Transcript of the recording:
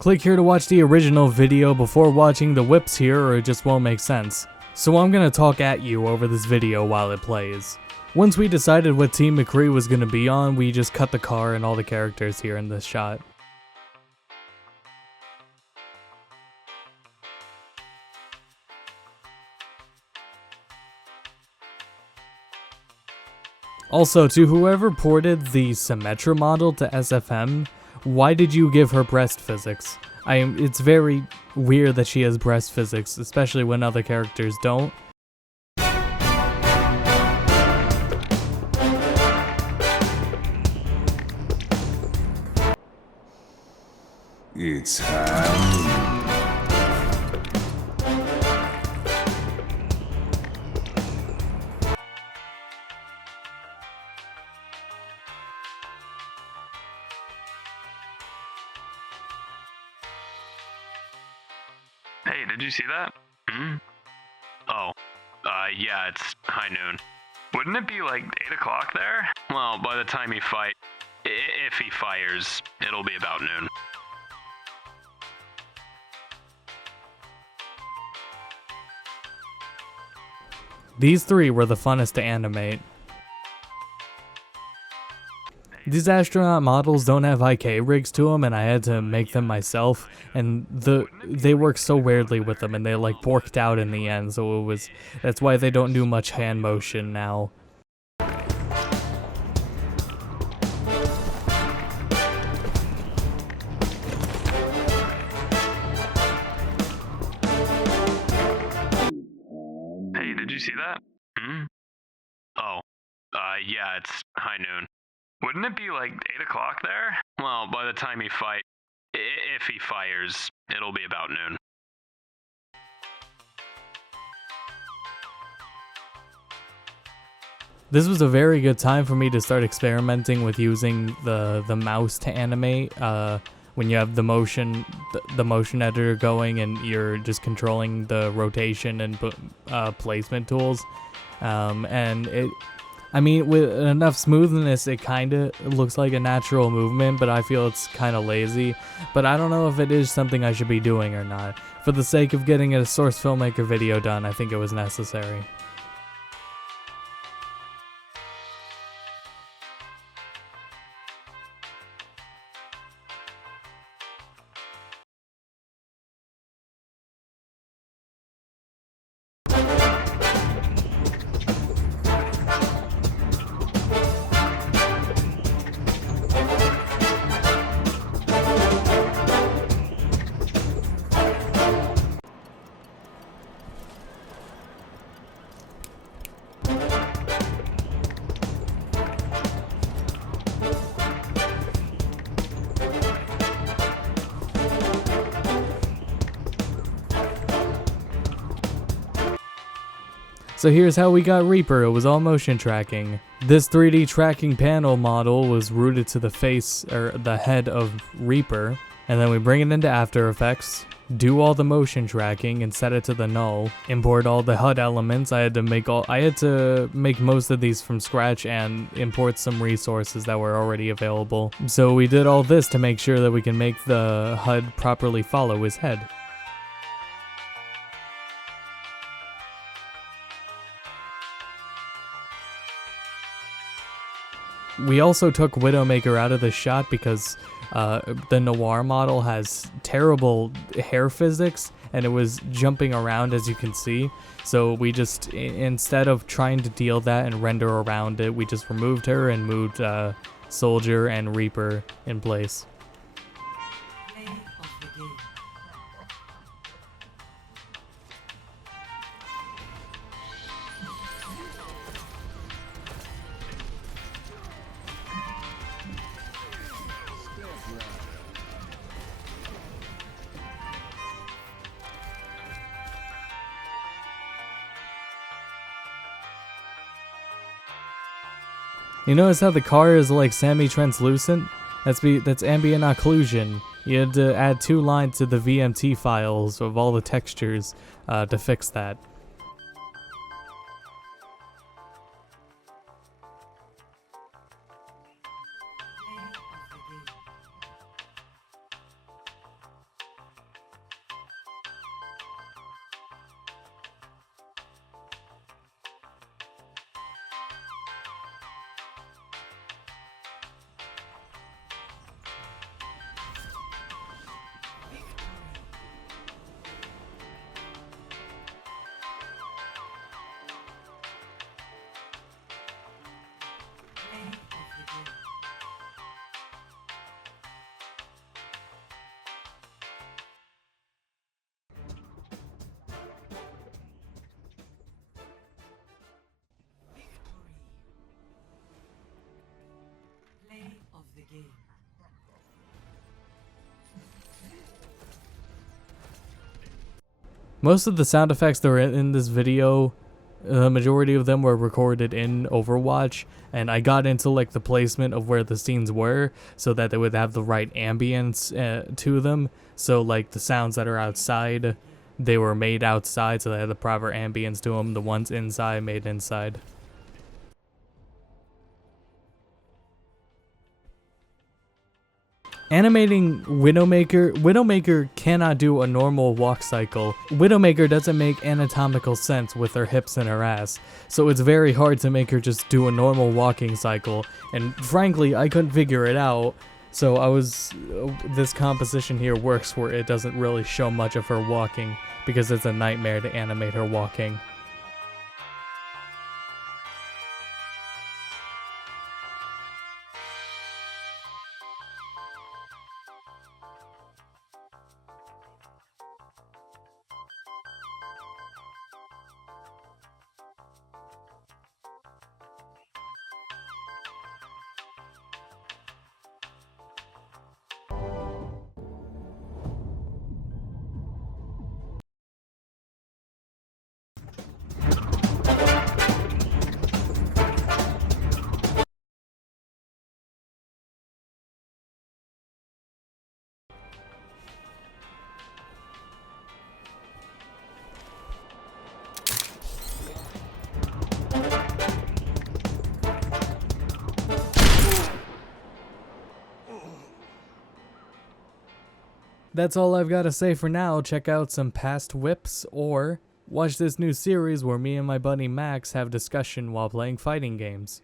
Click here to watch the original video before watching the whips here or it just won't make sense. So I'm gonna talk at you over this video while it plays. Once we decided what team McCree was gonna be on, we just cut the car and all the characters here in this shot. Also, to whoever ported the Symmetra model to SFM, why did you give her breast physics? It's very weird that she has breast physics, especially when other characters don't. It's Halloween. Hey, did you see that? Oh, yeah, it's high noon. Wouldn't it be like 8 o'clock there? Well, by the time he if he fires, it'll be about noon. These three were the funnest to animate. These astronaut models don't have IK rigs to them, and I had to make them myself, and they work so weirdly with them, and they like borked out in the end, so that's why they don't do much hand motion now. Hey, did you see that? Oh, yeah, it's high noon. Wouldn't it be like 8 o'clock there? Well, by the time he if he fires, it'll be about noon. This was a very good time for me to start experimenting with using the mouse to animate. When you have the motion editor going and you're just controlling the rotation and placement tools, with enough smoothness, it kind of looks like a natural movement, but I feel it's kind of lazy. But I don't know if it is something I should be doing or not. For the sake of getting a Source Filmmaker video done, I think it was necessary. So here's how we got Reaper. It was all motion tracking. This 3D tracking panel model was rooted to the face, or the head of Reaper, and then we bring it into After Effects, do all the motion tracking and set it to the null, import all the HUD elements. I had to make most of these from scratch and import some resources that were already available. So we did all this to make sure that we can make the HUD properly follow his head. We also took Widowmaker out of the shot because the Noir model has terrible hair physics and it was jumping around, as you can see. So we just, instead of trying to deal that and render around it, we just removed her and moved Soldier and Reaper in place. You notice how the car is like semi-translucent? That's ambient occlusion. You had to add 2 lines to the VMT files of all the textures to fix that. Most of the sound effects that were in this video, the majority of them were recorded in Overwatch, and I got into like the placement of where the scenes were so that they would have the right ambience to them. So like the sounds that are outside, they were made outside, so they had the proper ambience to them. The ones inside made inside. Animating Widowmaker cannot do a normal walk cycle. Widowmaker doesn't make anatomical sense with her hips and her ass, so it's very hard to make her just do a normal walking cycle, and frankly, I couldn't figure it out, so this composition here works where it doesn't really show much of her walking, because it's a nightmare to animate her walking. That's all I've got to say for now. Check out some past whips or watch this new series where me and my buddy Max have discussion while playing fighting games.